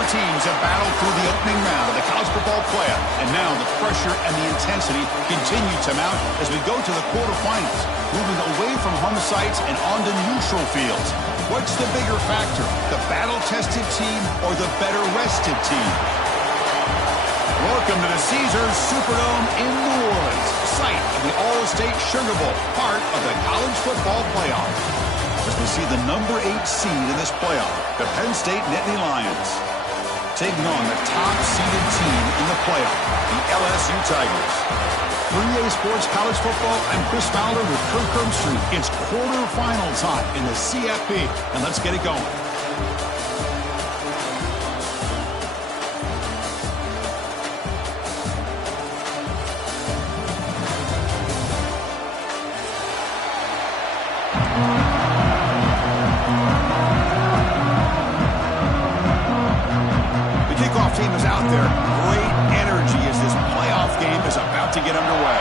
Four teams have battled through the opening round of the college football playoff, and now the pressure and the intensity continue to mount as we go to the quarterfinals, moving away from home sites and onto neutral fields. What's the bigger factor, the battle-tested team or the better-rested team? Welcome to the Caesars Superdome in New Orleans, site of the All-State Sugar Bowl, part of the college football playoff. As we see the number 8 seed in this playoff, the Penn State Nittany Lions, taking on the top-seeded team in the playoff, the LSU Tigers. 3A Sports College Football, I'm Chris Fowler with Kirk Herbstreit. It's quarterfinal time in the CFP, and let's get it going. Team is out there. Great energy as this playoff game is about to get underway.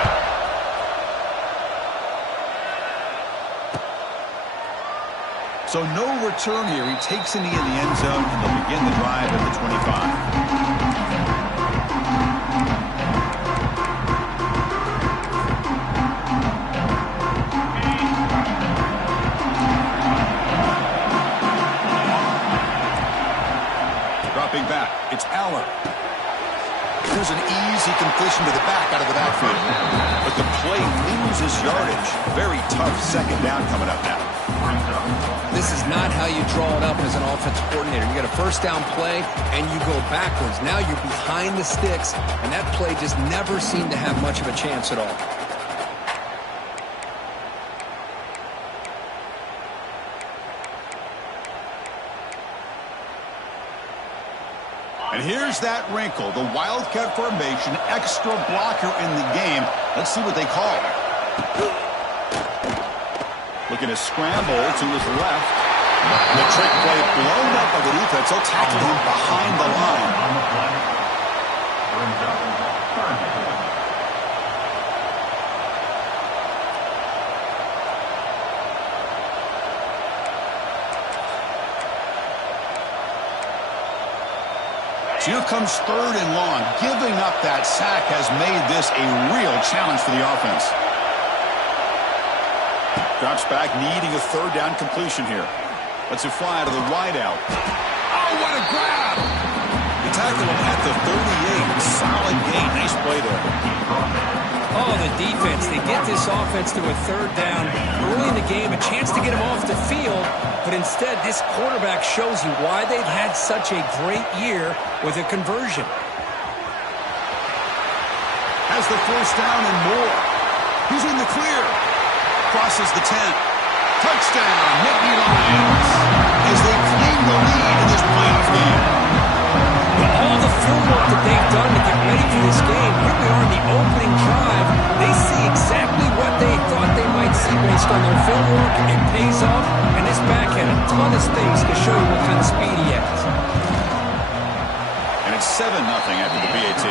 So no return here. He takes a knee in the end zone, and they'll begin the drive at the 25. Back. It's Aller. Here's an easy completion to the back out of the backfield. But the play loses yardage. Very tough second down coming up now. This is not how you draw it up as an offensive coordinator. You get a first down play and you go backwards. Now you're behind the sticks, and that play just never seemed to have much of a chance at all. And here's that wrinkle, the Wildcat formation, extra blocker in the game. Let's see what they call. Looking to scramble to his left. The trick play blown up by the defense. They'll tackle him behind the line. So here comes 3rd and long. Giving up that sack has made this a real challenge for the offense. Drops back, needing a 3rd down completion here. Lets it fly to the wideout. Oh, what a grab! They tackle him at the 38. Solid gain. Nice play there. Oh, the defense. They get this offense to a 3rd down early in the game, a chance to get him off the field, but instead this quarterback shows you why they've had such a great year with a conversion. Has the 1st down and more. He's in the clear. Crosses the 10. Touchdown, Nittany Lions, as they claim the lead in this playoff game. Well, all the field work that they've done to get ready for this game, here we are in the opening drive. They see exactly what they thought they might see based on their field work. It pays off, and this back had a ton of space to show you what kind of speed he has. And it's 7-0 after the PAT.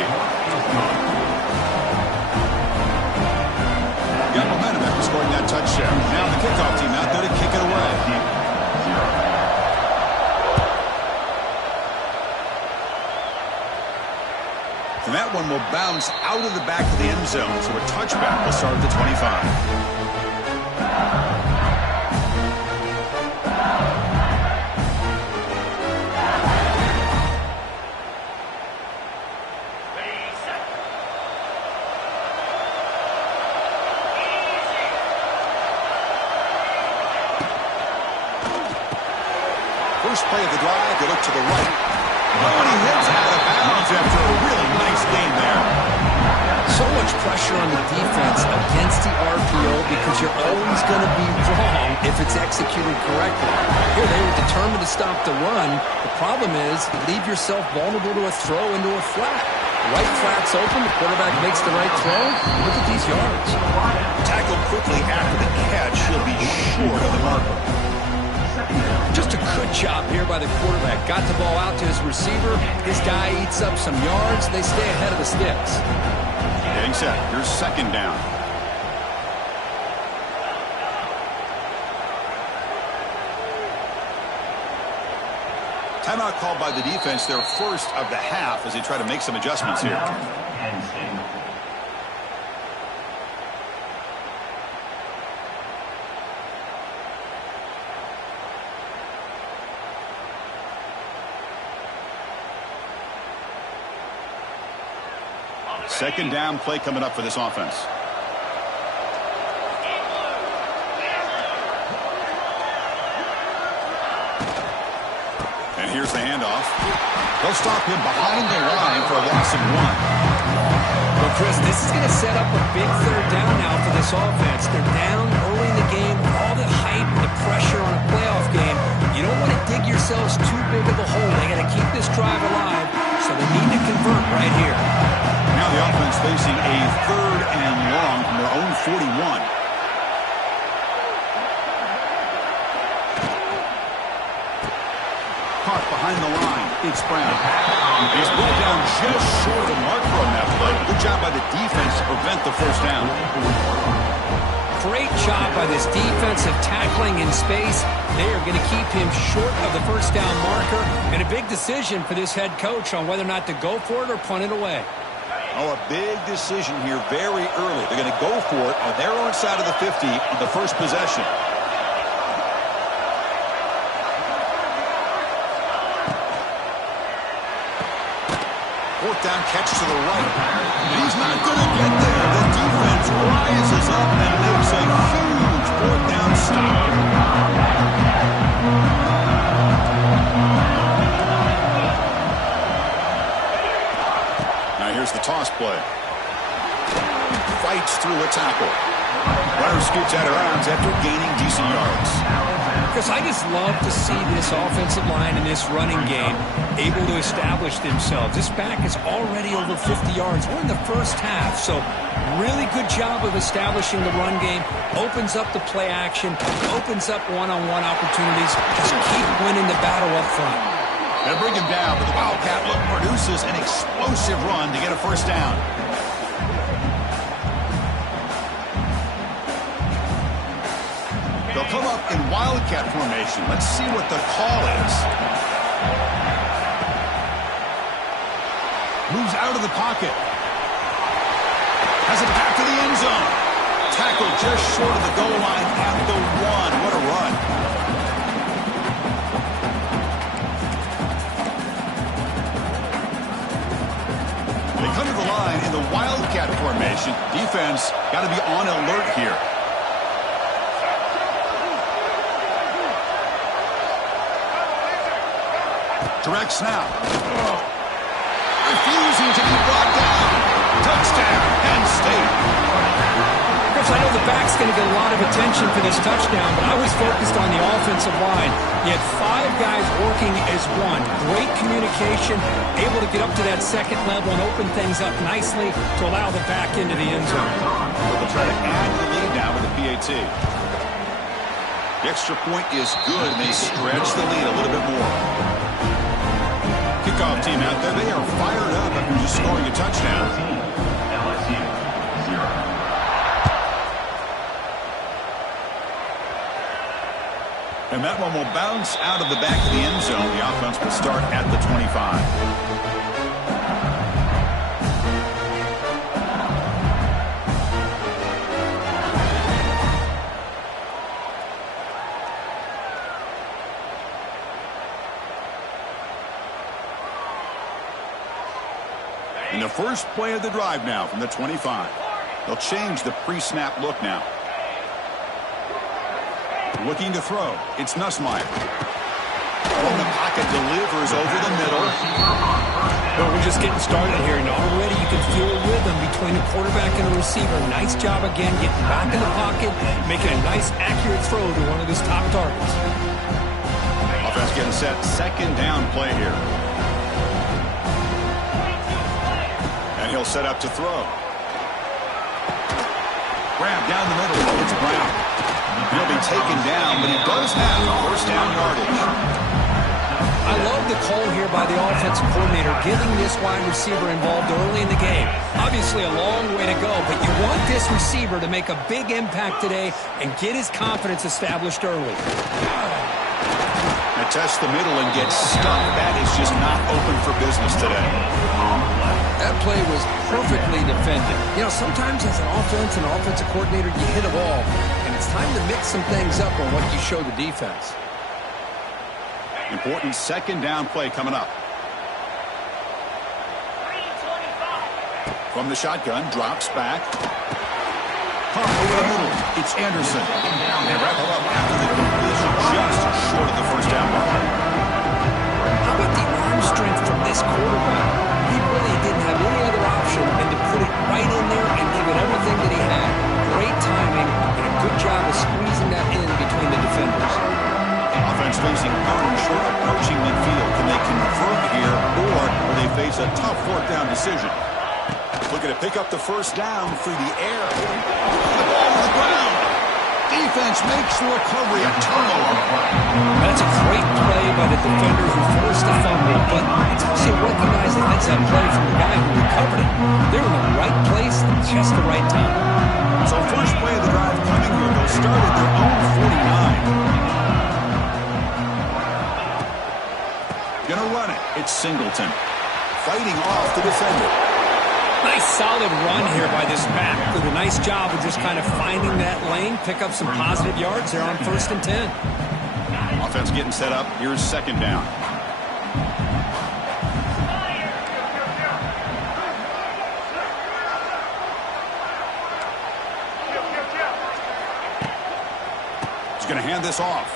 Got momentum after scoring that touchdown. Now the kickoff team out there to kick it away. And that one will bounce out of the back of the end zone, so a touchback will start at the 25. First play of the drive, they look to the right. Oh, and he hits out of bounds after a really nice gain there. So much pressure on the defense against the RPO because you're always going to be wrong if it's executed correctly. Here they were determined to stop the run. The problem is you leave yourself vulnerable to a throw into a flat. Right flat's open, the quarterback makes the right throw. Look at these yards. Tackled quickly after the catch. He'll be short of the marker. Just a good job here by the quarterback. Got the ball out to his receiver. His guy eats up some yards. They stay ahead of the sticks. Getting set. Here's 2nd down. Timeout called by the defense, their first of the half, as they try to make some adjustments here. Second down play coming up for this offense. And here's the handoff. They'll stop him behind the line for a loss of 1. Well, Chris, this is going to set up a big third down now for this offense. They're down early in the game, all the hype and the pressure on a playoff game. You don't want to dig yourselves too big of a hole. They got to keep this drive alive, so they need to convert right here. Now the offense facing a 3rd and long from their own 41. Caught behind the line. It's Brown. He's brought down just short of the marker on that play. Good job by the defense to prevent the first down. Great job by this defensive tackling in space. They are going to keep him short of the first down marker, and a big decision for this head coach on whether or not to go for it or punt it away. Oh, a big decision here very early. They're going to go for it on their own side of the 50 on the first possession. Fourth down catch to the right. He's not going to get there. The defense rises up and makes a huge fourth down stop. Here's the toss play. Fights through a tackle. Runner scoots out of bounds after gaining decent yards. Chris, I just love to see this offensive line and this running game able to establish themselves. This back is already over 50 yards. We're in the first half, so really good job of establishing the run game. Opens up the play action, opens up one-on-one opportunities. Just keep winning the battle up front. They'll bring him down, but the Wildcat look produces an explosive run to get a first down. They'll come up in Wildcat formation. Let's see what the call is. Moves out of the pocket. Has it back to the end zone. Tackled just short of the goal line at the 1. What a run. Come to the line in the Wildcat formation. Defense got to be on alert here. Direct snap. Refusing to be brought down. Touchdown, Penn State. Chris, I know the back's going to get a lot of attention for this touchdown, but I was focused on the offensive line. You had 5 guys working as one. Great communication, able to get up to that second level and open things up nicely to allow the back into the end zone. They'll try to add the lead now with the PAT. The extra point is good, and they stretch the lead a little bit more. Kickoff team out there, they are fired up after just scoring a touchdown. And that one will bounce out of the back of the end zone. The offense will start at the 25. In the first play of the drive now from the 25. They'll change the pre-snap look now. Looking to throw. It's Nussmeier. From the pocket, delivers over the middle. Well, we're just getting started here, and already you can feel a rhythm between the quarterback and the receiver. Nice job again, getting back in the pocket, making a nice, accurate throw to one of his top targets. Offense getting set. Second down play here. And he'll set up to throw. Grab down the middle. It's Brown. He'll be taken down, but he does have first down yardage. I love the call here by the offensive coordinator, getting this wide receiver involved early in the game. Obviously a long way to go, but you want this receiver to make a big impact today and get his confidence established early. They test the middle and get stuck. That is just not open for business today. That play was perfectly defended. You know, sometimes as an offensive coordinator, you hit a wall, and it's time to mix some things up on what you show the defense. Important second down play coming up. From the shotgun, drops back. Over the middle, it's Anderson. They wrap it up after the completion, just short of the first down mark. How about the arm strength from this quarterback? He really didn't have any other option than to put it right in there and give it everything that he had. Great timing and a good job of squeezing that in between the defenders. Offense facing third and short, approaching midfield. Can they convert here, or will they face a tough fourth down decision? Looking to pick up the first down through the air. The ball to the ground. Defense makes the recovery, a turnover. That's a great play by the defender who forced the fumble, but it's also recognizing that's that play from the guy who recovered it. They're in the right place at just the right time. So first play of the drive coming here. They'll start at their own 49. Gonna run it. It's Singleton. Fighting off the defender. Nice solid run here by this back. Did a nice job of just kind of finding that lane, pick up some positive yards there on 1st and 10. Offense getting set up. Here's second down. He's going to hand this off.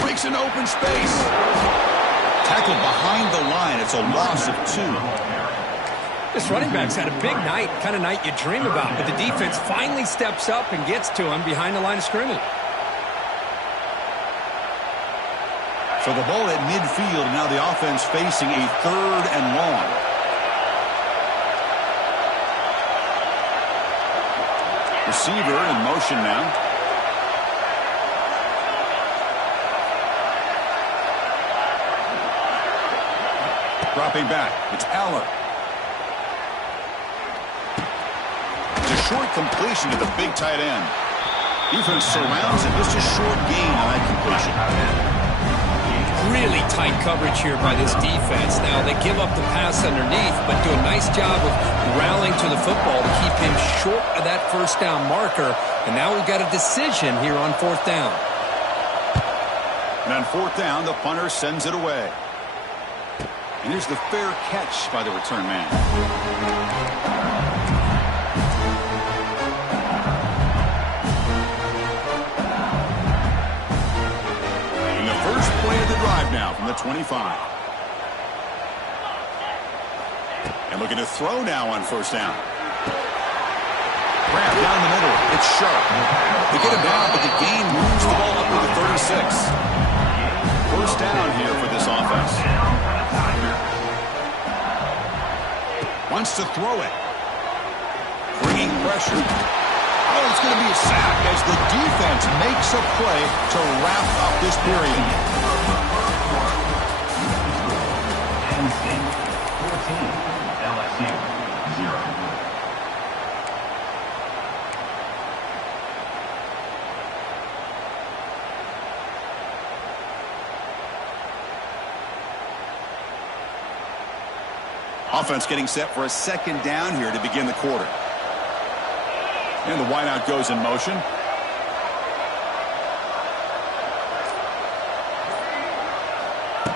Breaks an open space. Tackled behind the line. It's a loss of 2. This running back's had a big night, kind of night you dream about, but the defense finally steps up and gets to him behind the line of scrimmage. So the ball at midfield, and now the offense facing a 3rd and long. Receiver in motion now. Dropping back, it's Aller. Short completion to the big tight end. Defense surrounds it. Just a short gain on that completion. Really tight coverage here by this defense. Now, they give up the pass underneath, but do a nice job of rallying to the football to keep him short of that first down marker. And now we've got a decision here on 4th down. And on 4th down, the punter sends it away. And here's the fair catch by the return man. Drive now from the 25. And looking to throw now on 1st down. Grab down the middle. It's Sharp. They get him down, but the gain moves the ball up to the 36. 1st down here for this offense. Wants to throw it. Bringing pressure. Oh, it's going to be a sack as the defense makes a play to wrap up this period. Offense getting set for a second down here to begin the quarter. And the wideout goes in motion.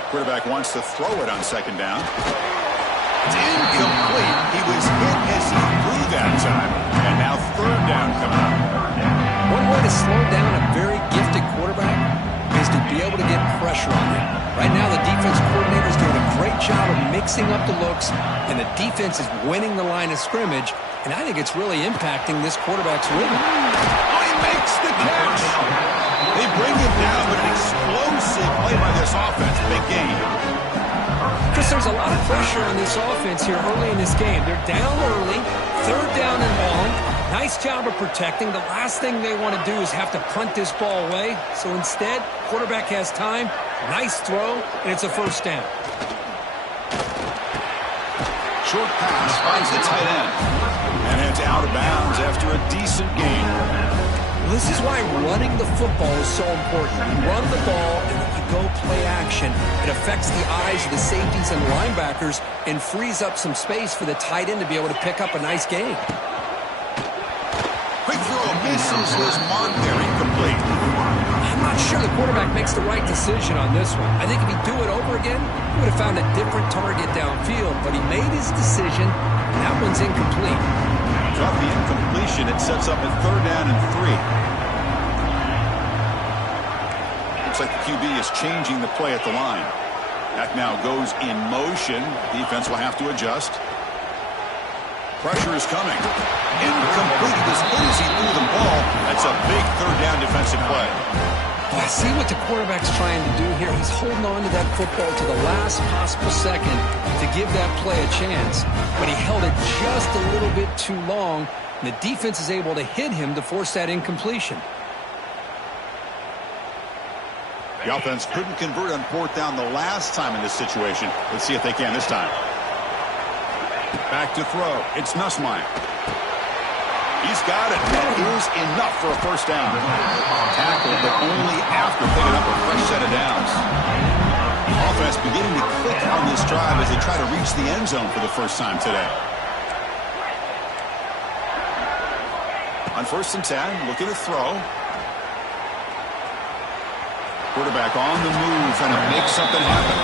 Quarterback wants to throw it on second down. It's incomplete. He was hit as he threw that time. And now 3rd down coming up. One way to slow down a very gifted quarterback is to be able to get pressure on him. Right now, the defense coordinator is doing a great job of mixing up the looks, and the defense is winning the line of scrimmage, and I think it's really impacting this quarterback's rhythm. Oh, he makes the catch. They bring him down, but an explosive play by this offense. Big game. Chris, there's a lot of pressure on this offense here early in this game. They're down early, 3rd down and long. Nice job of protecting. The last thing they want to do is have to punt this ball away. So instead, quarterback has time. Nice throw, and it's a 1st down. Short pass finds the tight end. And heads out of bounds after a decent gain. Well, this is why running the football is so important. You run the ball and then you go play action. It affects the eyes of the safeties and linebackers and frees up some space for the tight end to be able to pick up a nice gain. Quick throw misses his mark there, incomplete. I'm not sure the quarterback makes the right decision on this one. I think if he'd do it over again, he would have found a different target downfield, but he made his decision, and that one's incomplete. Drop the incompletion. It sets up a 3rd down and 3. Looks like the QB is changing the play at the line. That now goes in motion. Defense will have to adjust. Pressure is coming. Incomplete as soon as he threw the ball. That's a big 3rd down defensive play. Well, I see what the quarterback's trying to do here. He's holding on to that football to the last possible second to give that play a chance. But he held it just a little bit too long, and the defense is able to hit him to force that incompletion. The offense couldn't convert on 4th down the last time in this situation. Let's see if they can this time. Back to throw. It's Nussmeier. He's got it. That is enough for a 1st down. Tackled, but only after picking up a fresh set of downs. Offense beginning to click on this drive as they try to reach the end zone for the first time today. On 1st and 10, looking to throw. Quarterback on the move, trying to make something happen.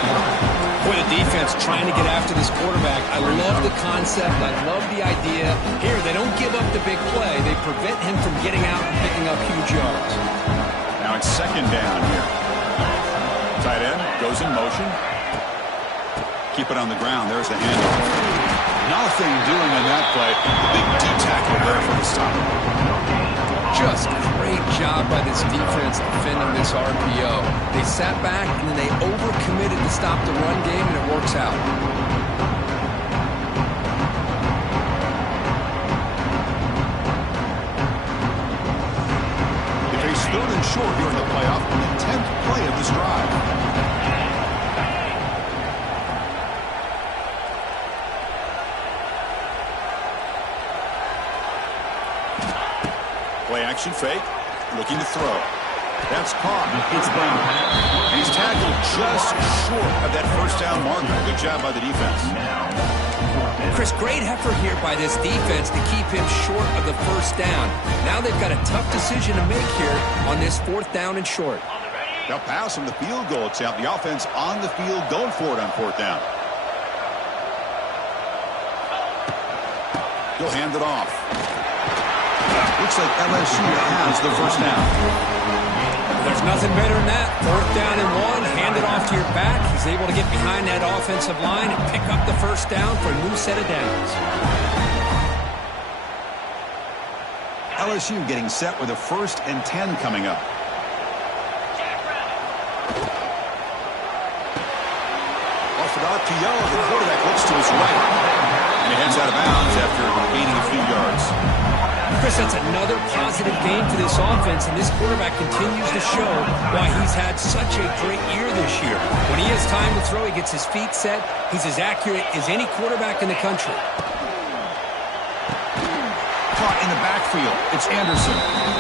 Boy, the defense trying to get after this quarterback. I love the concept. I love the idea. Here, they don't give up the big play. They prevent him from getting out and picking up huge yards. Now it's 2nd down here. Tight end goes in motion. Keep it on the ground. There's the handoff. Nothing doing in that play. The big D-tackle there for the stop. Just great job by this defense defending this RPO. They sat back and then they overcommitted to stop the run game, and it works out. They face 3rd and short here in the playoff on the 10th play of this drive. Play action fake, looking to throw. That's caught. It's down. He's tackled just short of that 1st down marker. Good job by the defense. Chris, great effort here by this defense to keep him short of the 1st down. Now they've got a tough decision to make here on this 4th down and short. They'll pass from the field goal attempt. The offense on the field going for it on 4th down. He'll hand it off. Looks like LSU has the 1st down. There's nothing better than that. 4th down and 1. Hand it off to your back. He's able to get behind that offensive line and pick up the 1st down for a new set of downs. LSU getting set with a 1st and 10 coming up. Off it RPO. The quarterback looks to his right. And he heads out of bounds after gaining a few yards. Chris, that's another positive game for this offense, and this quarterback continues to show why he's had such a great year this year. When he has time to throw, he gets his feet set. He's as accurate as any quarterback in the country. Caught in the backfield. It's Anderson.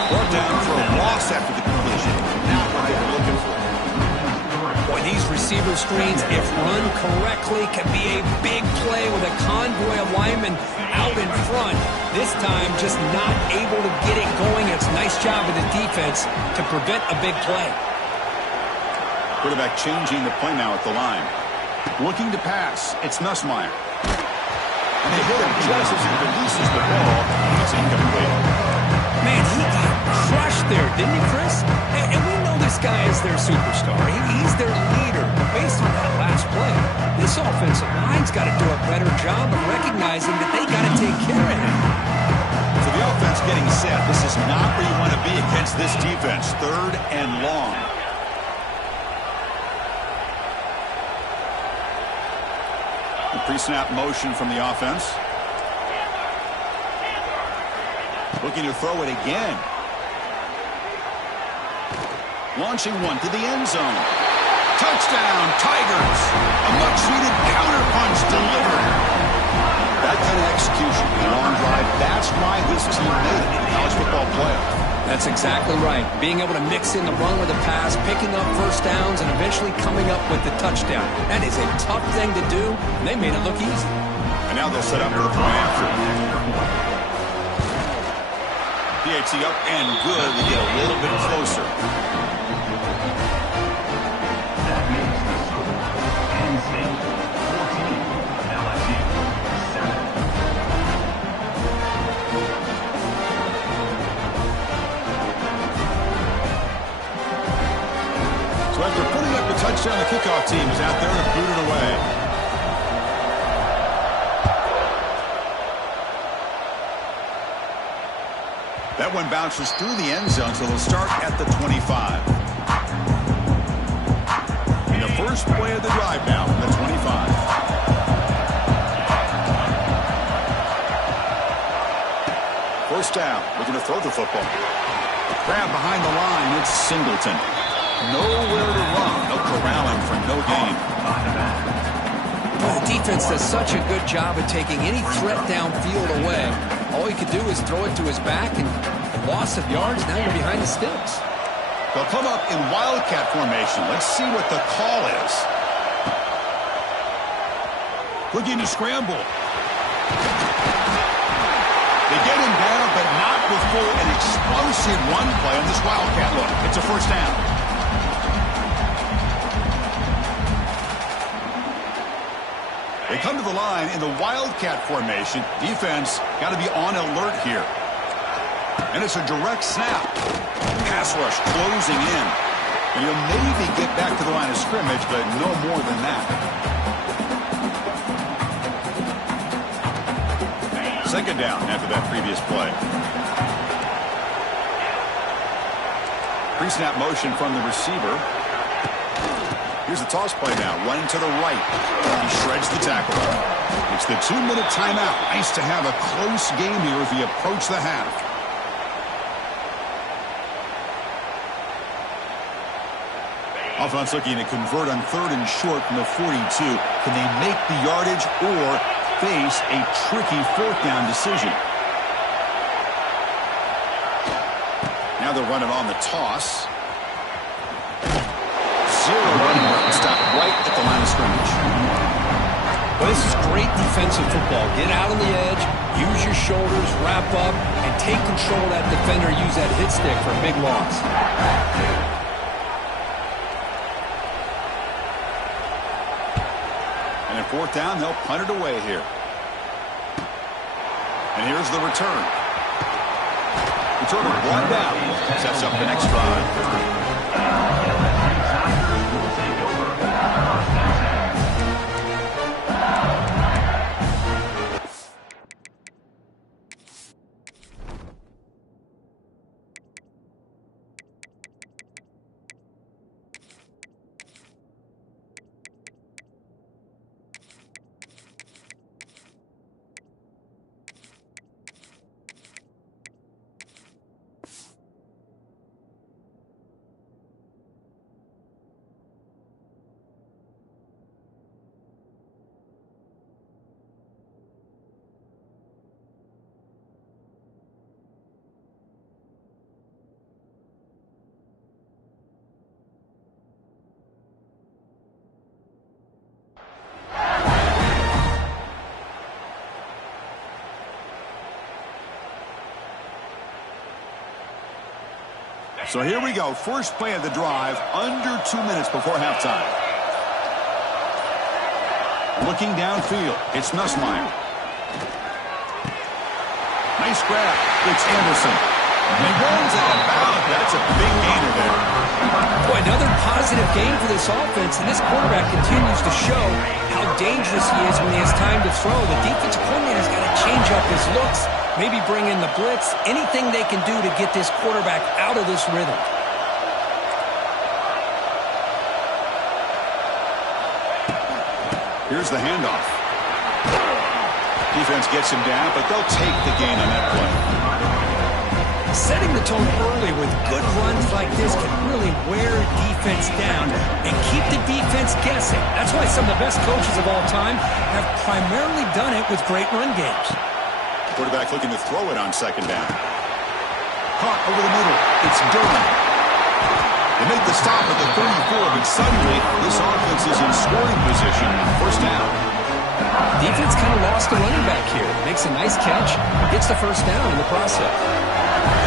Brought down for a loss after the completion. Not what they were looking for. Boy, these receiver screens, if run correctly, can be a big play with a convoy of linemen out in front. This time, just not able to get it going. It's a nice job of the defense to prevent a big play. Quarterback changing the play now at the line. Looking to pass. It's Nussmeier. And they hit him just as he releases the ball. It's incomplete. Man, he got crushed there, didn't he, Chris? And we know this guy is their superstar. He's their leader. But based on that last play, this offensive line's got to do a better job of recognizing that they got to take care of him. So the offense getting set. This is not where you want to be against this defense. 3rd and long. The pre-snap motion from the offense. Looking to throw it again. Launching one to the end zone. Touchdown, Tigers. A much-needed counterpunch delivered. That kind of execution in a long drive, that's why this team made it in the college football playoff. That's exactly right. Being able to mix in the run with the pass, picking up first downs, and eventually coming up with the touchdown. That is a tough thing to do, and they made it look easy. And now they'll set up for the point after. PAT up and good to get a little bit closer. That makes the score Penn State 14, LSU 7. So after putting up the touchdown, the kickoff team is out there to boot it away. That one bounces through the end zone, so they'll start at the 25. In the first play of the drive now, the 25. First down, looking to throw the football. Grab behind the line, it's Singleton. Nowhere to run. They'll corral him for no gain. Well, the defense does such a good job of taking any threat downfield away. All he could do is throw it to his back, and a loss of yards, now you're behind the sticks. They'll come up in wildcat formation. Let's see what the call is. Looking to scramble. They get him down, but not before an explosive run play on this wildcat look. It's a first down. They come to the line in the wildcat formation. Defense got to be on alert here. And it's a direct snap. Pass rush closing in. And you'll maybe get back to the line of scrimmage, but no more than that. Second down after that previous play. Pre-snap motion from the receiver. Here's the toss play now, running to the right. He shreds the tackle. It's the 2-minute timeout. Nice to have a close game here as we approach the half. Offense looking to convert on 3rd and short from the 42. Can they make the yardage or face a tricky 4th down decision? Now they're running on the toss. Zero running room. Stop right at the line of scrimmage. Well, this is great defensive football. Get out on the edge, use your shoulders, wrap up, and take control of that defender. Use that hit stick for a big loss. And at 4th down, they'll punt it away here. And here's the return. Returner brought down. Sets up the next drive. So here we go. First play of the drive, under 2 minutes before halftime. Looking downfield, it's Nussmeier. Nice grab. It's Anderson. And he runs out of bounds. That's a big gainer there. Boy, another positive game for this offense, and this quarterback continues to show how dangerous he is when he has time to throw. The defensive coordinator's got to change up his looks, maybe bring in the blitz, anything they can do to get this quarterback out of this rhythm. Here's the handoff. Defense gets him down, but they'll take the gain on that play. Setting the tone early with good runs like this can really wear a defense down and keep the defense guessing. That's why some of the best coaches of all time have primarily done it with great run games. Quarterback looking to throw it on second down. Caught over the middle. It's Durham. They make the stop at the 34, but suddenly this offense is in scoring position. First down. Defense kind of lost a running back here. Makes a nice catch. Gets the first down in the process.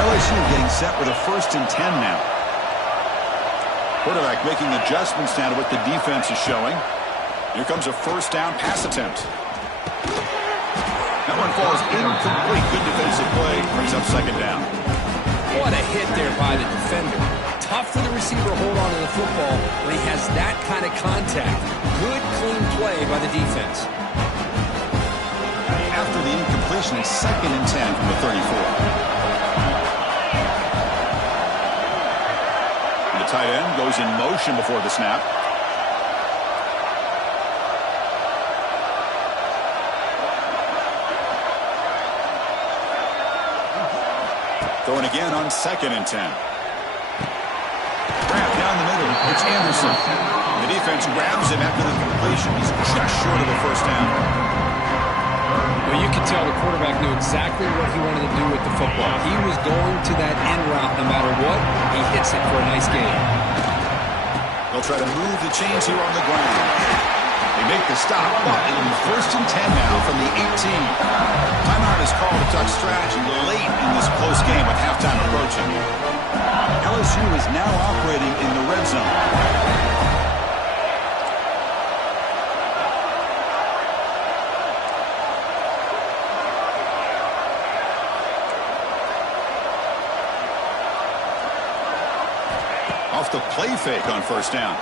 LSU getting set with a 1st and 10 now. Quarterback making adjustments now to what the defense is showing. Here comes a 1st down pass attempt. That one falls incomplete. Good defensive play. Brings up 2nd down. What a hit there by the defender. Tough for the receiver to hold on to the football when he has that kind of contact. Good, clean play by the defense. After the incompletion, it's 2nd and 10 from the 34. And the tight end goes in motion before the snap. Throwing again on 2nd and 10. Grab down the middle. It's Anderson. The defense grabs him after the completion. He's just short of the 1st down. Well, you can tell the quarterback knew exactly what he wanted to do with the football. He was going to that end route no matter what. He hits it for a nice gain. They'll try to move the chains here on the ground. They make the stop, but it'll be 1st and 10 now from the 18. Timeout is called to touch strategy late in this close game with halftime approaching. LSU is now operating in the red zone. Off the play fake on 1st down.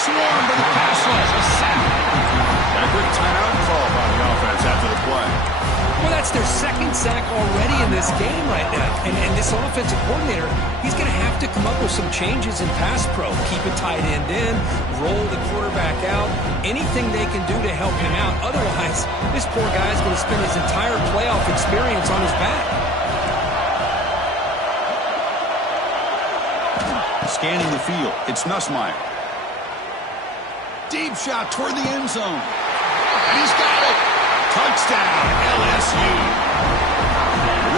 Swarmed by the pass rush. A sack. And a quick timeout call by the offense after the play. Well, that's their 2nd sack already in this game right now. And this offensive coordinator, he's going to have to come up with some changes in pass pro. Keep a tight end in, roll the quarterback out, anything they can do to help him out. Otherwise, this poor guy's going to spend his entire playoff experience on his back. Scanning the field, it's Nussmeier. Deep shot toward the end zone. And he's got it. Touchdown, LSU.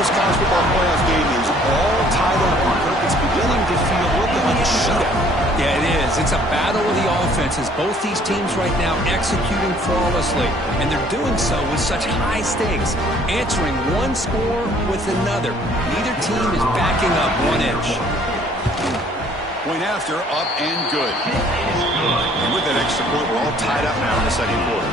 This college football playoff game is all tied up. It's beginning to feel a little bit like a shootout. Yeah, it is. It's a battle of the offenses. Both these teams right now executing flawlessly. And they're doing so with such high stakes. Answering one score with another. Neither team is backing up 1 inch. Point after, up and good. And with that extra point, we're all tied up now in the 2nd quarter.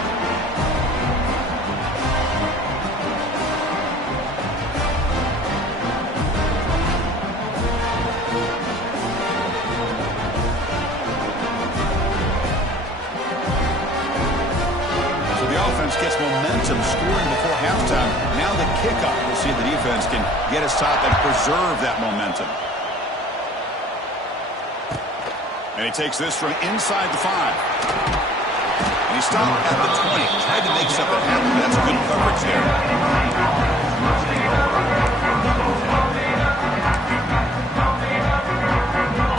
So the offense gets momentum scoring before halftime. Now the kickoff. We'll see if the defense can get us top and preserve that momentum. And he takes this from inside the 5. And he stopped at the 20. Tried to make something happen. That's good coverage there.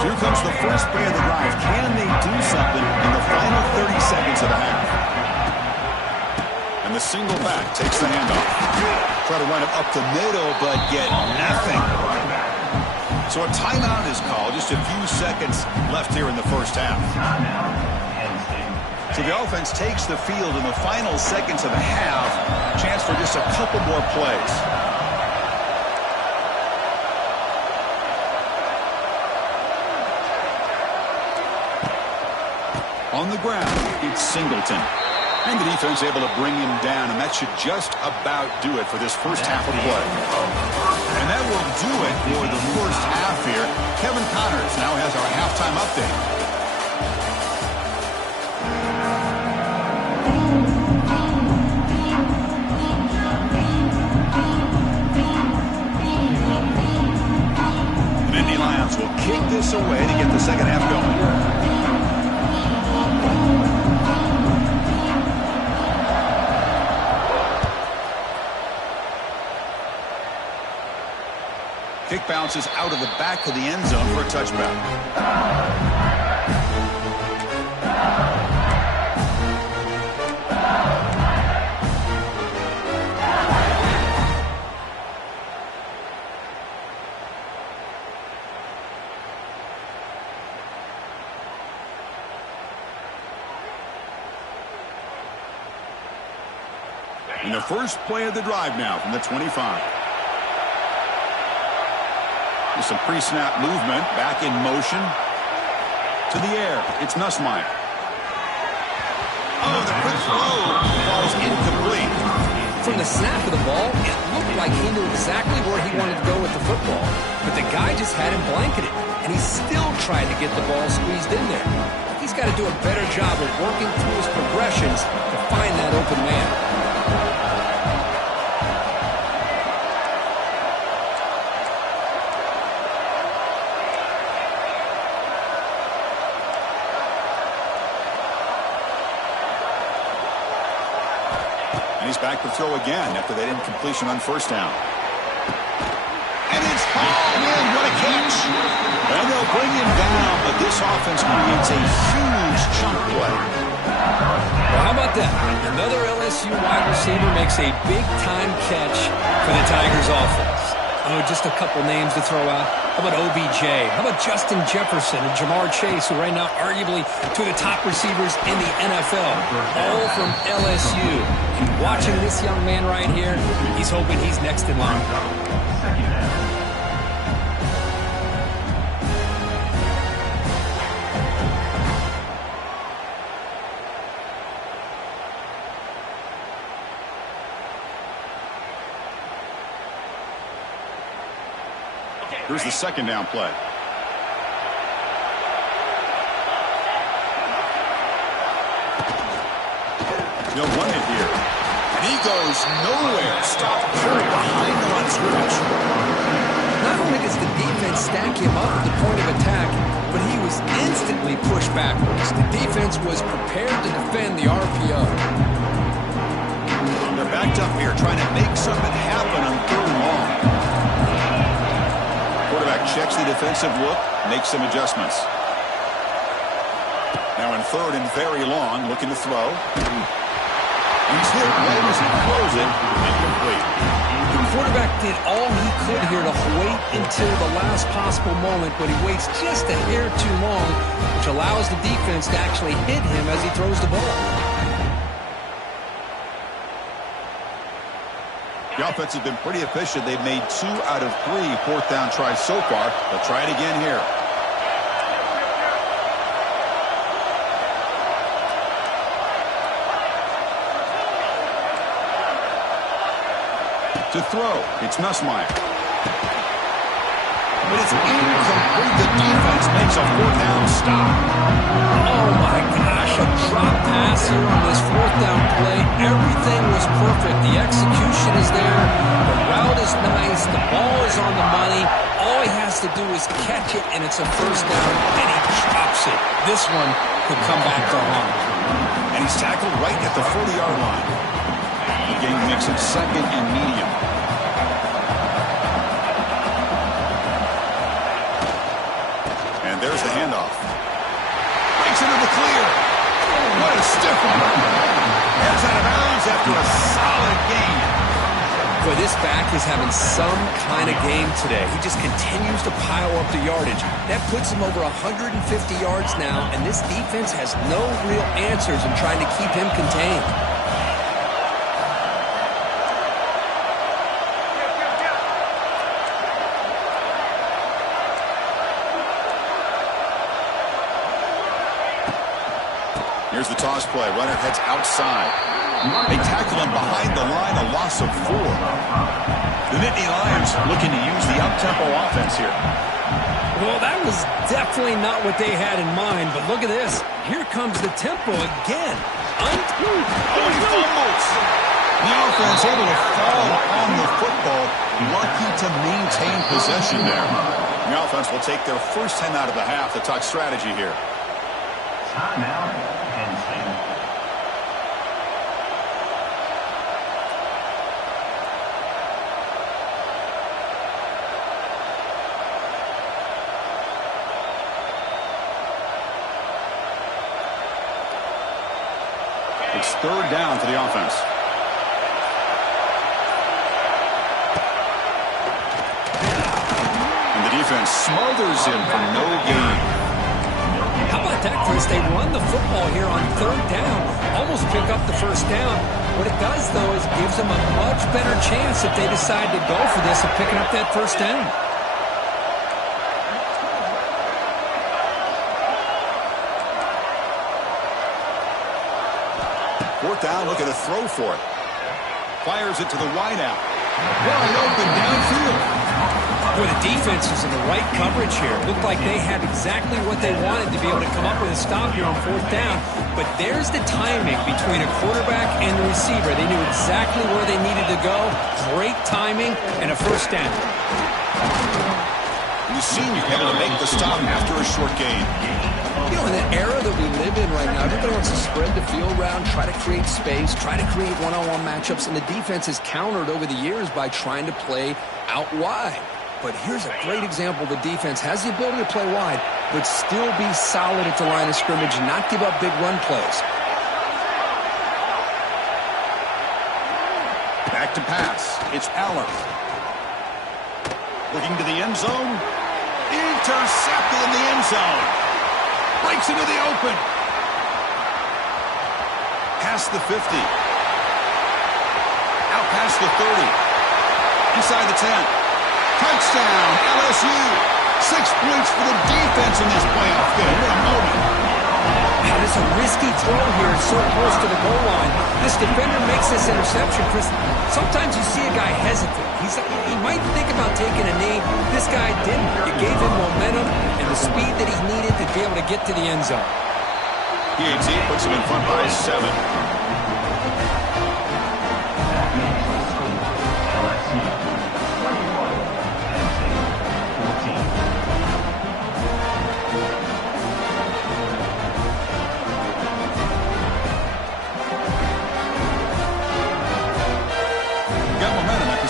So here comes the first play of the drive. Can they do something in the final 30 seconds of the half? And the single back takes the handoff. Try to run it up the middle, but get nothing. So a timeout is called. Just a few seconds left here in the 1st half. So the offense takes the field in the final seconds of the half. Chance for just a couple more plays. On the ground, it's Singleton. And the defense able to bring him down, and that should just about do it for this 1st half of play. And that will do it for the 1st half here. Kevin Connors now has our halftime update. The Nittany Lions will kick this away to get the 2nd half going. Kick bounces out of the back of the end zone for a touchback. And the first play of the drive now from the 25. With some pre-snap movement, back in motion. To the air, it's Nussmeier. Oh, the quick throw falls incomplete. From the snap of the ball, it looked like he knew exactly where he wanted to go with the football. But the guy just had him blanketed, and he still tried to get the ball squeezed in there. He's got to do a better job of working through his progressions to find that open man. He's back to throw again after that incompletion on first down. And it's hauled in. What a catch. And they'll bring him down, but this offense creates a huge chunk play. Well, how about that? Another LSU wide receiver makes a big-time catch for the Tigers offense. Oh, just a couple names to throw out. How about OBJ? How about Justin Jefferson and Jamar Chase, who right now arguably two of the top receivers in the NFL, all from LSU. And watching this young man right here, he's hoping he's next in line. Here's the second down play. They'll run it here. And he goes nowhere. Stopped right behind the line of scrimmage. Not only does the defense stack him up at the point of attack, but he was instantly pushed backwards. The defense was prepared to defend the RPO. They're backed up here trying to make something happen on third and long. Quarterback checks the defensive look, makes some adjustments. Now in third and very long, looking to throw. He's hit right as he throws it, incomplete. The quarterback did all he could here to wait until the last possible moment, but he waits just a hair too long, which allows the defense to actually hit him as he throws the ball. The offense has been pretty efficient. They've made 2 out of 3 fourth down tries so far. They'll try it again here. To throw, it's Nussmeier. But it's incomplete. The defense makes a fourth down stop. Oh my gosh, a drop pass here on this fourth down play. Everything was perfect. The execution is there. The route is nice. The ball is on the money. All he has to do is catch it, and it's a first down, and he drops it. This one could come back to haunt. And he's tackled right at the 40-yard line. The game makes it second and medium. And there's the handoff. Breaks into the clear. What a stiff one. Heads out of bounds after a solid game. Boy, this back is having some kind of game today. He just continues to pile up the yardage. That puts him over 150 yards now, and this defense has no real answers in trying to keep him contained. Here's the toss play. Runner heads outside. They tackle him behind the line, a loss of 4. The Nittany Lions looking to use the up-tempo offense here. Well, that was definitely not what they had in mind, but look at this. Here comes the tempo again. He fumbles. The offense able to fall on the football, lucky to maintain possession there. The offense will take their first 10 out of the half to talk strategy here. Timeout, Penn State. It's third down to the offense. And the defense smothers him for no gain. How about that, Chris? They run the football here on third down, almost pick up the first down. What it does, though, is gives them a much better chance if they decide to go for this of picking up that first down. Fourth down, looking to throw for it. Fires it to the wideout. Wide open downfield. Boy, the defense was in the right coverage here. It looked like they had exactly what they wanted to be able to come up with a stop here on fourth down. But there's the timing between a quarterback and the receiver. They knew exactly where they needed to go. Great timing and a first down. The senior able to make the stop after a short gain. You know, in the era that we live in right now, everybody wants to spread the field around, try to create space, try to create one-on-one matchups, and the defense has countered over the years by trying to play out wide. But here's a great example. The defense has the ability to play wide, but still be solid at the line of scrimmage and not give up big run plays. Back to pass. It's Aller. Looking to the end zone. Intercepted in the end zone. Breaks into the open. Past the 50. Out past the 30. Inside the 10. Touchdown, LSU. 6 points for the defense in this playoff game. What a moment. And it's a risky throw here. It's so close to the goal line. This defender makes this interception, Chris. Sometimes you see a guy hesitate. He might think about taking a knee. This guy didn't. It gave him momentum and the speed that he needed to be able to get to the end zone. PAT puts him in front by 7.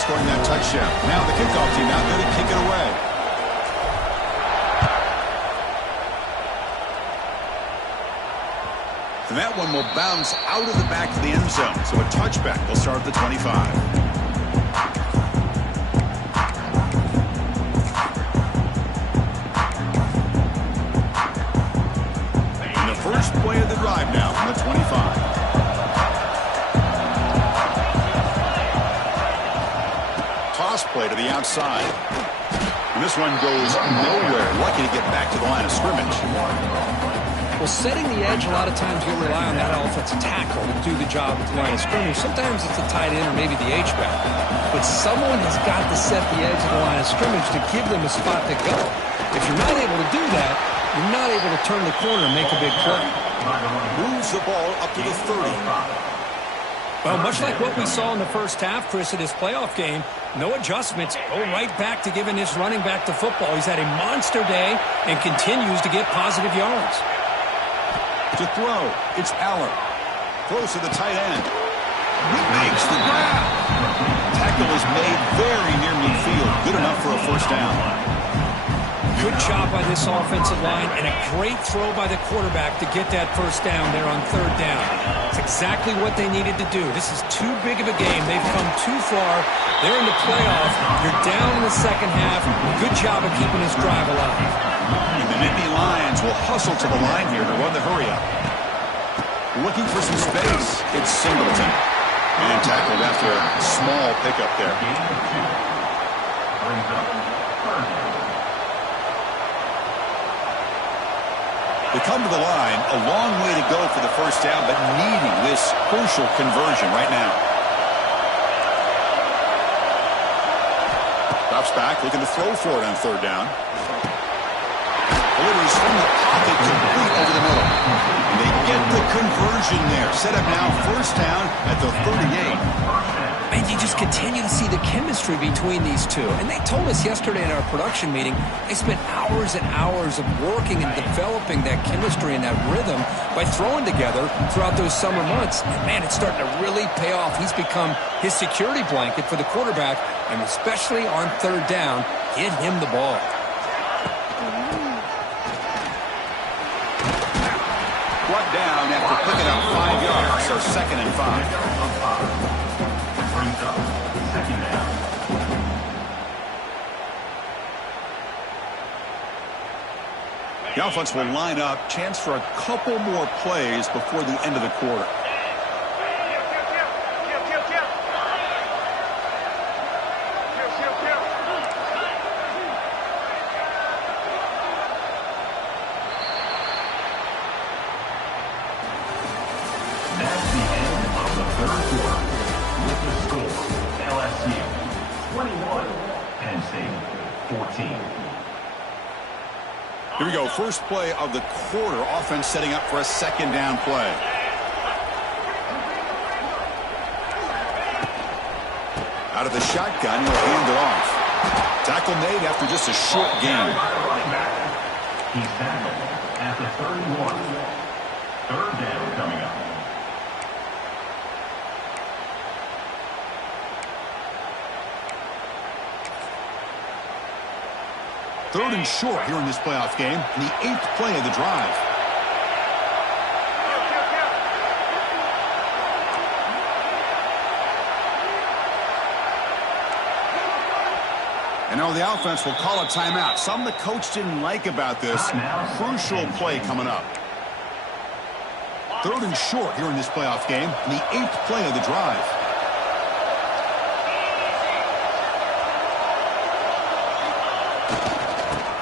Scoring that touchdown. Now the kickoff team out there to kick it away. And that one will bounce out of the back of the end zone. So a touchback will start at the 25. And the first play of the drive now from the 25. Play to the outside. And this one goes nowhere. Lucky to get back to the line of scrimmage. Well, setting the edge, a lot of times you'll rely on that offensive tackle to do the job at the line of scrimmage. Sometimes it's a tight end or maybe the H-back. But someone has got to set the edge of the line of scrimmage to give them a spot to go. If you're not able to do that, you're not able to turn the corner and make a big play. Moves the ball up to the 30. Well, much like what we saw in the first half, Chris, of this playoff game, no adjustments, go right back to giving his running back the football. He's had a monster day and continues to get positive yards. To throw, it's Aller. Throws to the tight end. He makes the grab. Tackle is made very near midfield. Good enough for a first down. Good job by this offensive line and a great throw by the quarterback to get that first down there on third down. It's exactly what they needed to do. This is too big of a game. They've come too far. They're in the playoff. You're down in the second half. Good job of keeping this drive alive. And the Nittany Lions will hustle to the line here to run the hurry up. Looking for some space. It's Singleton. And tackled after a small pickup there. They come to the line, a long way to go for the first down, but needing this crucial conversion right now. Drops back, looking to throw for it on third down. Delivers from the pocket complete over the middle. And they get the conversion there. Set up now first down at the 38. And you just continue to see the chemistry between these two. And they told us yesterday in our production meeting, they spent hours and hours of working and developing that chemistry and that rhythm by throwing together throughout those summer months. And man, it's starting to really pay off. He's become his security blanket for the quarterback, and especially on third down, get him the ball. Brought down after picking up 5 yards, so 2nd and 5. The offense will line up. Chance for a couple more plays before the end of the quarter. 21. Penn State 14. Here we go. First play of the quarter. Offense setting up for a second down play. Out of the shotgun, he'll hand it off. Tackle made after just a short gain. He's tackled at the 31. Third down coming up. Third and short here in this playoff game, and the 8th play of the drive. And now the offense will call a timeout. Something the coach didn't like about this. Crucial play coming up. Third and short here in this playoff game, and the 8th play of the drive.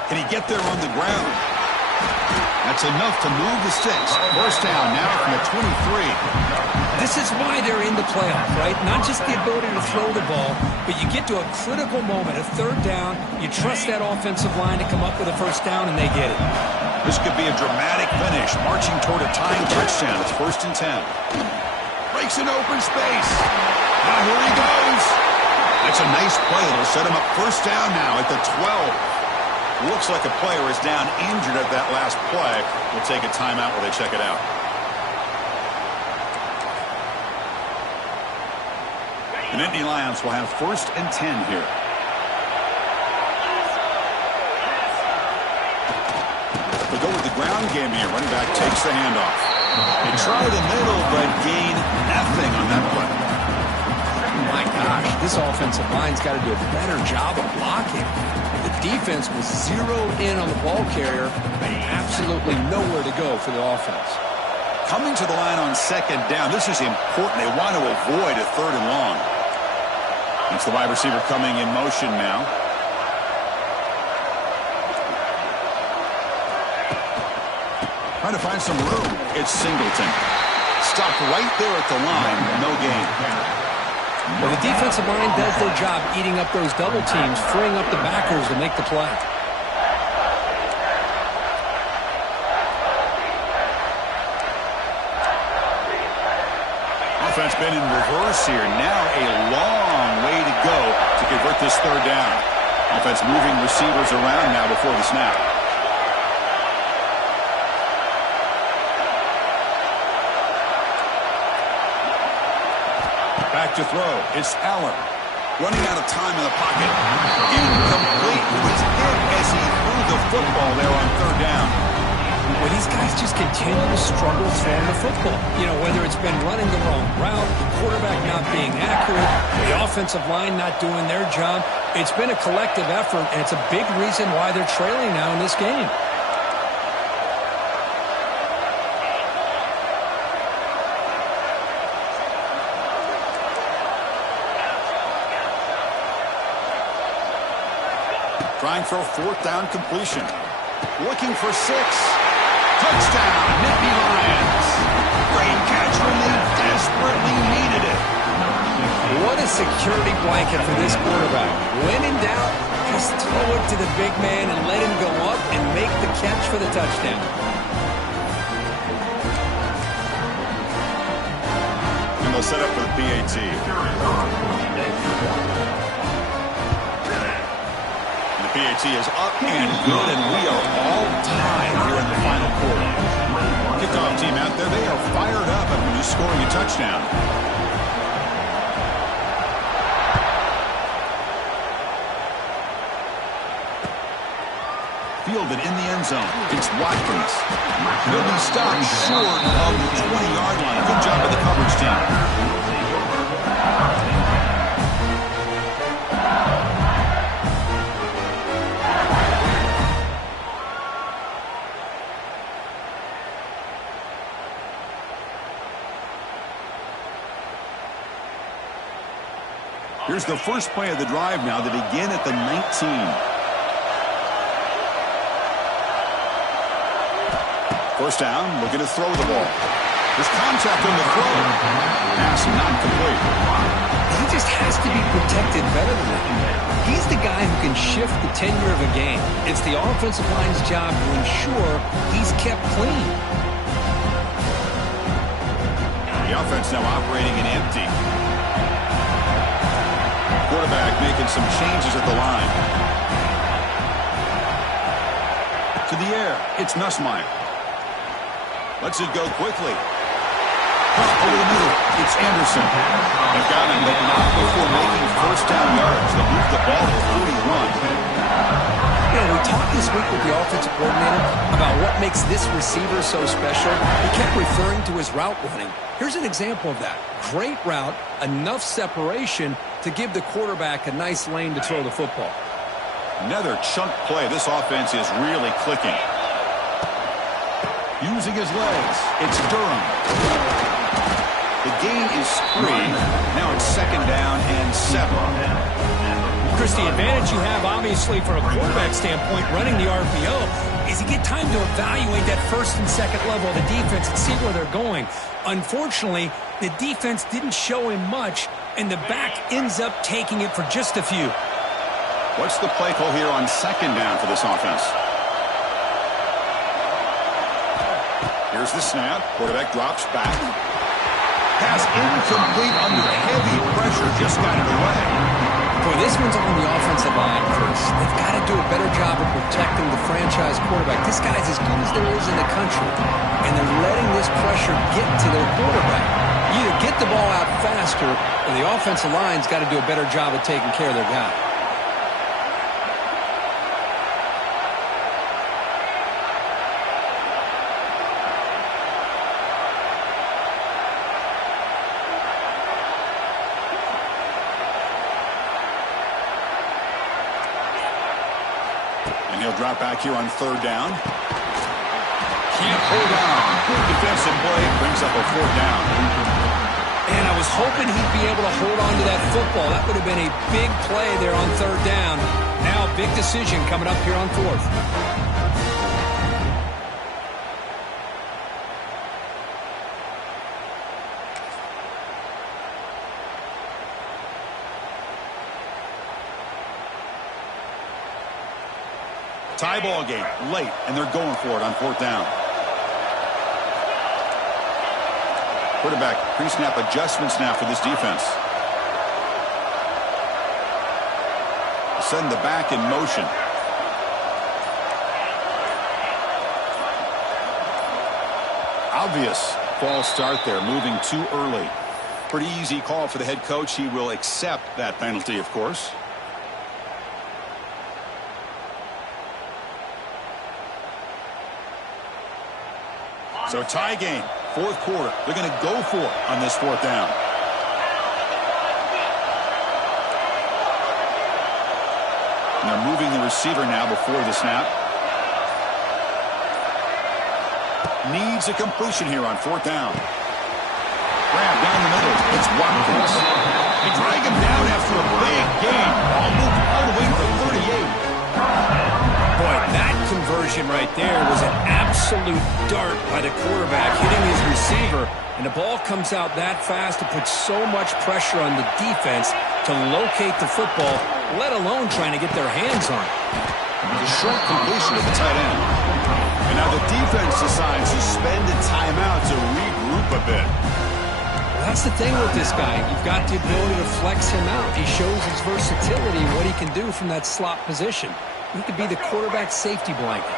Can he get there on the ground? That's enough to move the sticks. First down now from the 23. This is why they're in the playoff, right? Not just the ability to throw the ball, but you get to a critical moment, a third down. You trust that offensive line to come up with a first down, and they get it. This could be a dramatic finish, marching toward a tying touchdown. It's 1st and 10. Breaks an open space. Now here he goes. That's a nice play. It'll set him up first down now at the 12. Looks like a player is down injured at that last play. We'll take a timeout while they check it out. The Nittany Lions will have 1st and 10 here. They go with the ground game here. Running back takes the handoff. They try the middle, but gain nothing on that play. My gosh, this offensive line's got to do a better job of blocking. The defense was zeroed in on the ball carrier, and absolutely nowhere to go for the offense. Coming to the line on second down, this is important. They want to avoid a third and long. It's the wide receiver coming in motion now. Trying to find some room. It's Singleton. Stopped right there at the line. No gain. Well, the defensive line does their job eating up those double teams, freeing up the backers to make the play. Offense been in reverse here. Now a long way to go to convert this third down. Offense moving receivers around now before the snap. Back to throw. It's Allen. Running out of time in the pocket. Incomplete. He was hit as he threw the football there on third down. Well, these guys just continue to struggle throwing the football. You know, whether it's been running the wrong route, the quarterback not being accurate, the offensive line not doing their job. It's been a collective effort, and it's a big reason why they're trailing now in this game. Trying for a fourth down completion. Looking for 6. Touchdown, Nittany Lions. Great catch when they desperately needed it. What a security blanket for this quarterback. When in doubt, just throw it to the big man and let him go up and make the catch for the touchdown. And they'll set up for the PAT. PAT is up and good, and we are all tied here in the final quarter. Kickoff team out there, they are fired up after just scoring a touchdown. Fielded in the end zone. It's Watkins. He'll be stopped short of the 20-yard line. Good job of the coverage team. Here's the first play of the drive now. They begin at the 19. First down, looking to throw the ball. There's contact on the throw. Pass not complete. He just has to be protected better than that. He's the guy who can shift the tenure of a game. It's the offensive line's job to ensure he's kept clean. The offense now operating in empty. Quarterback making some changes at the line. To the air, it's Nussmeier. Lets it go quickly. Over the middle, it's Anderson. They've got him, but not before making first down yards. They move the ball to 41. You know, we talked this week with the offensive coordinator about what makes this receiver so special. He kept referring to his route running. Here's an example of that. Great route, enough separation to give the quarterback a nice lane to throw the football. Another chunk play. This offense is really clicking. Using his legs, it's Durham. The gain is 3. Now it's 2nd down and 7. Chris, the advantage you have, obviously, from a quarterback standpoint, running the RPO, is you get time to evaluate that first and second level of the defense and see where they're going. Unfortunately, the defense didn't show him much, and the back ends up taking it for just a few. What's the play call here on 2nd down for this offense? Here's the snap. Quarterback drops back. Pass incomplete under heavy pressure. Just got it away. Boy, this one's on the offensive line, Chris. They've got to do a better job of protecting the franchise quarterback. This guy's as good as there is in the country, and they're letting this pressure get to their quarterback. You either get the ball out faster, or the offensive line's got to do a better job of taking care of their guy. And he'll drop back here on 3rd down. Can't hold on. Good defensive play. Brings up a 4th down. And I was hoping he'd be able to hold on to that football. That would have been a big play there on 3rd down. Now, big decision coming up here on 4th. Tie ball game late, and they're going for it on 4th down. Quarterback pre-snap adjustments now for this defense. Send the back in motion. Obvious false start there, moving too early. Pretty easy call for the head coach. He will accept that penalty, of course. So tie game, 4th quarter. They're going to go for it on this 4th down. And they're moving the receiver now before the snap. Needs a completion here on 4th down. Grab down the middle. It's Watkins. They drag him down after a big gain. Ball moved all the way to the 38. Boy, that conversion right there was an absolute dart by the quarterback hitting his receiver, and the ball comes out that fast to put so much pressure on the defense to locate the football, let alone trying to get their hands on it. The short completion of the tight end. And now the defense decides to spend a timeout to regroup a bit. Well, that's the thing with this guy. You've got the ability to flex him out. He shows his versatility, what he can do from that slot position. He could be the quarterback safety blanket.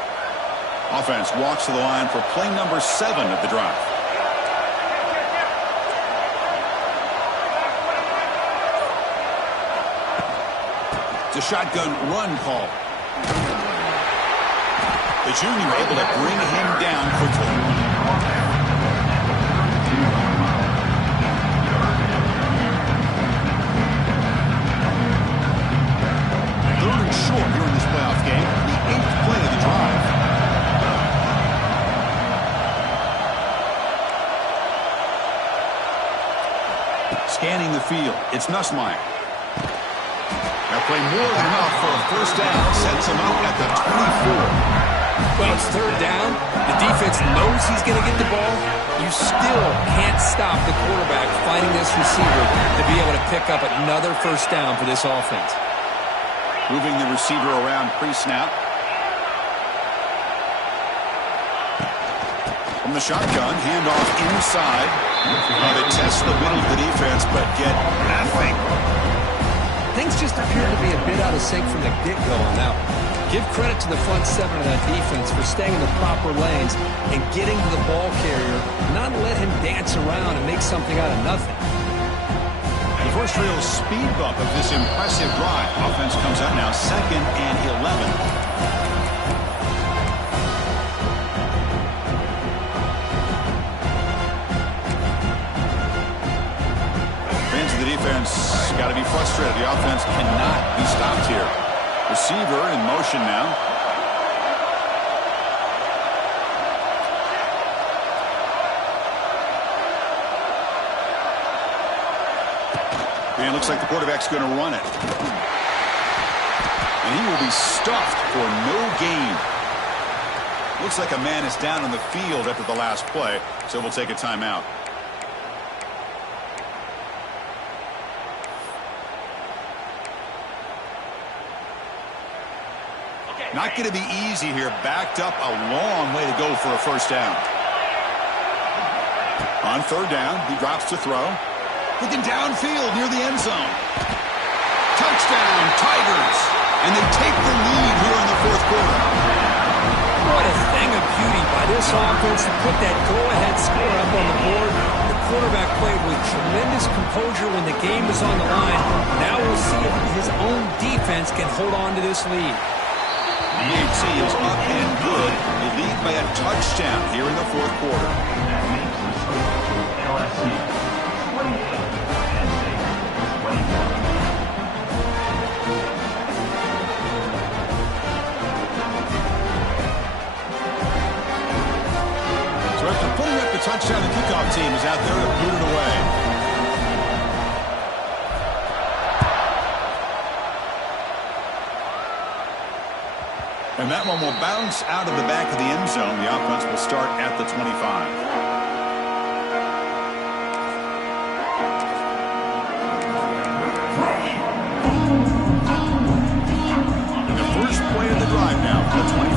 Offense walks to the line for play number 7 of the drive. It's a shotgun run call. The junior able to bring him down quickly. Short here in this playoff game, the 8th play of the drive. Scanning the field, it's Nussmeier. That play more than enough for a first down. Sets him up at the 24. Well, it's 3rd down. The defense defense knows he's going to get the ball, you still can't stop the quarterback finding this receiver to be able to pick up another first down for this offense. Moving the receiver around pre-snap. From the shotgun, handoff inside. They test the middle of the defense, but get nothing. Things just appear to be a bit out of sync from the get-go on that one. Give credit to the front seven of that defense for staying in the proper lanes and getting to the ball carrier, not let him dance around and make something out of nothing. The first real speed bump of this impressive drive. Offense comes out now 2nd and 11. The defense got to be frustrated. The offense cannot be stopped here. Receiver in motion now. And it looks like the quarterback's going to run it. And he will be stuffed for no gain. Looks like a man is down on the field after the last play, so we'll take a timeout. Not going to be easy here. Backed up a long way to go for a first down. On 3rd down, he drops to throw. Looking downfield near the end zone. Touchdown, Tigers. And they take the lead here in the 4th quarter. What a thing of beauty by this offense to put that go-ahead score up on the board. The quarterback played with tremendous composure when the game was on the line. Now we'll see if his own defense can hold on to this lead. The AT is up and good. They lead by a touchdown here in the 4th quarter. That makes the score for LSU 28-21. So after putting up the touchdown, the kickoff team is out there to boot it away. And that one will bounce out of the back of the end zone. The offense will start at the 25. And the first play of the drive now for the 25.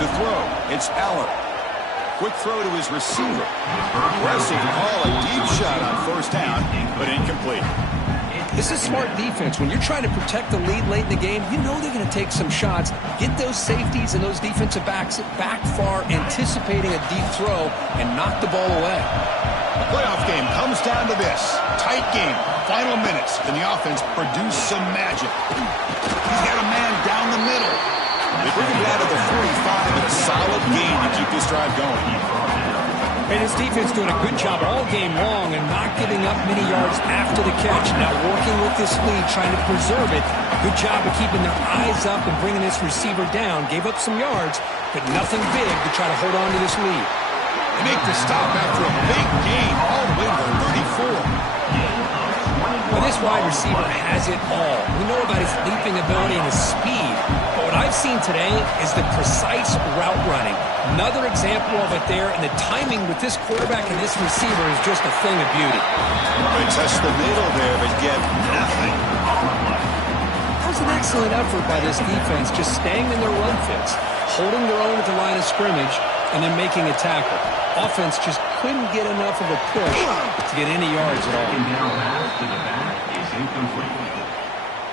To throw, it's Aller. Quick throw to his receiver. Aggressive call, a deep shot on 1st down, but incomplete. This is smart defense. When you're trying to protect the lead late in the game, you know they're going to take some shots, get those safeties and those defensive backs back far, anticipating a deep throw, and knock the ball away. The playoff game comes down to this. Tight game, final minutes. Can the offense produce some magic? He's got a man down the middle. They bring him down to the 45 in a solid game to keep this drive going. And his defense doing a good job all game long and not giving up many yards after the catch. Now working with this lead, trying to preserve it. Good job of keeping their eyes up and bringing this receiver down. Gave up some yards, but nothing big to try to hold on to this lead. They make the stop after a big gain all the way to the 34. Well, this wide receiver has it all. We know about his leaping ability and his speed. But what I've seen today is the precise route running. Another example of it there, and the timing with this quarterback and this receiver is just a thing of beauty. They test the middle there, but get nothing. That was an excellent effort by this defense, just staying in their run fits, holding their own at the line of scrimmage, and then making a tackle. Offense just couldn't get enough of a push to get any yards at all. Second down pass to the back is incomplete.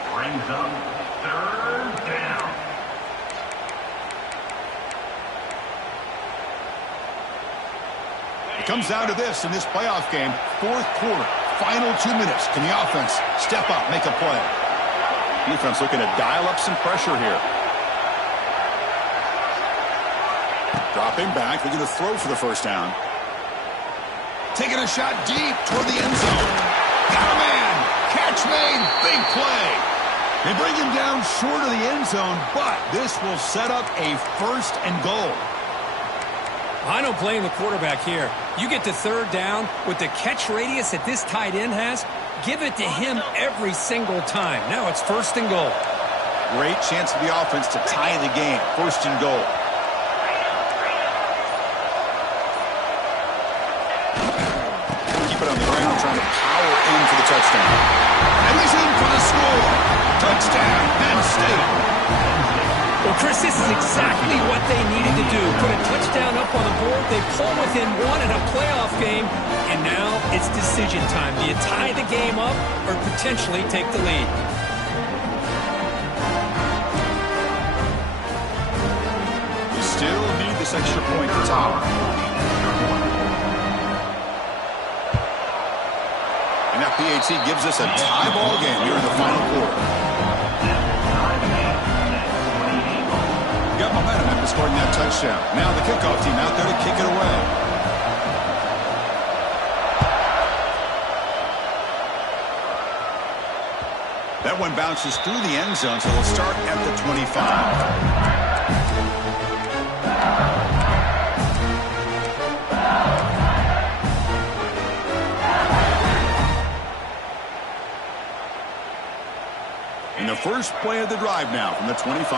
Brings up 3rd down. It comes down to this in this playoff game. 4th quarter, final 2 minutes. Can the offense step up, make a play? Defense looking to dial up some pressure here. Dropping back, looking to throw for the first down. Taking a shot deep toward the end zone. Got a man. Catch made. Big play. They bring him down short of the end zone, but this will set up a 1st and goal. I don't blame the quarterback here. You get to 3rd down with the catch radius that this tight end has, give it to him every single time. Now it's 1st and goal. Great chance for the offense to tie the game. First and goal. Keep it on the ground, trying to power in for the touchdown. And he's in for the score. Touchdown, Penn State. Well, Chris, this is exactly what they needed to do. Put a touchdown up on the board. They pull within one in a playoff game. And now it's decision time. Do you tie the game up or potentially take the lead? You still need this extra point to top. And that PAT gives us a tie ball game here in the final quarter. Got momentum after scoring that touchdown. Now the kickoff team out there to kick it away. That one bounces through the end zone, so they'll start at the 25. In the first play of the drive now from the 25.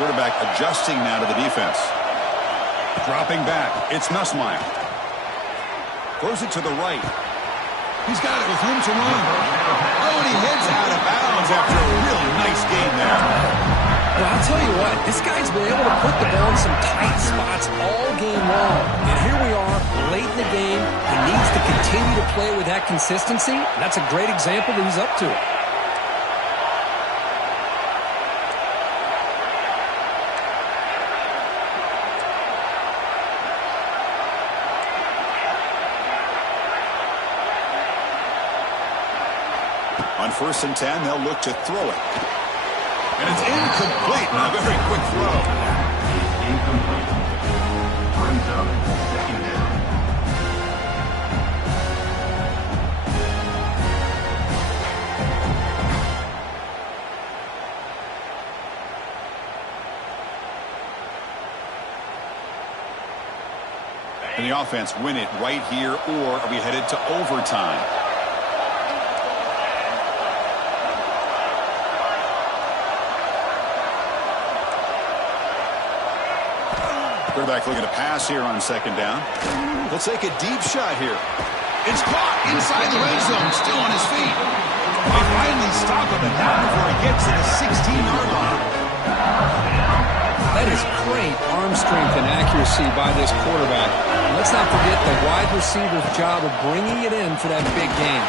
Quarterback adjusting now to the defense. Dropping back. It's Nussmeier. Throws it to the right. He's got it with room to run. Oh, and he heads out of bounds after a really nice game there. Well, I'll tell you what, this guy's been able to put the ball in some tight spots all game long. And here we are, late in the game. He needs to continue to play with that consistency. That's a great example that he's up to it. On 1st and 10, they'll look to throw it. And it's incomplete. A very quick throw. Incomplete. Brings up second down. Can the offense win it right here, or are we headed to overtime? Quarterback looking to pass here on 2nd down. He'll take a deep shot here. It's caught inside the red zone, still on his feet. They finally stop him and down before he gets to the 16-yard line. That is great arm strength and accuracy by this quarterback. And let's not forget the wide receiver's job of bringing it in for that big game.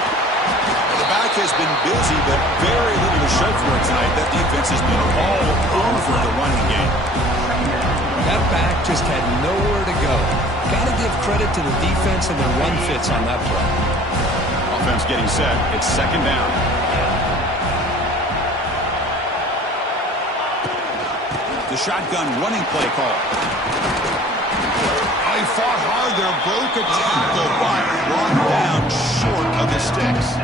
The back has been busy, but very little to show for it tonight. That defense has been all over the running game. That back just had nowhere to go. Got to give credit to the defense and their run fits on that play. Offense getting set. It's 2nd down. The shotgun running play call. He fought hard there, broke a tackle, but brought down short of the sticks.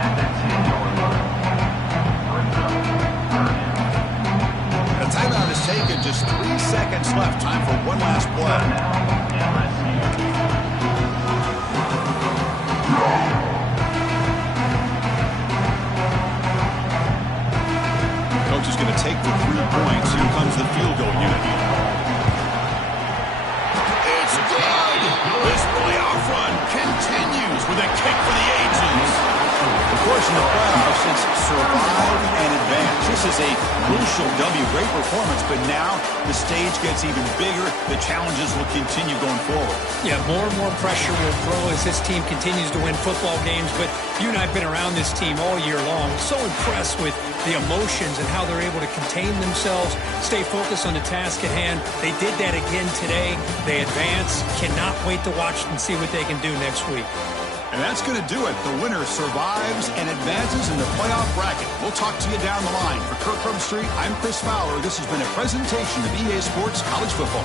The timeout is taken. Just 3 seconds left. Time for one last play. Coach is going to take the 3 points. Here comes the field goal unit. It's good! This playoff run continues with a kick for the ages. Of course, in the playoffs, it's survive and advance. This is a crucial W. Great performance, but now the stage gets even bigger. The challenges will continue going forward. Yeah, more and more pressure will grow as this team continues to win football games. But you and I have been around this team all year long. So impressed with the emotions and how they're able to contain themselves, stay focused on the task at hand. They did that again today. They advance. Cannot wait to watch and see what they can do next week. And that's going to do it. The winner survives and advances in the playoff bracket. We'll talk to you down the line. For Kirk Street, I'm Chris Fowler. This has been a presentation of EA Sports College Football.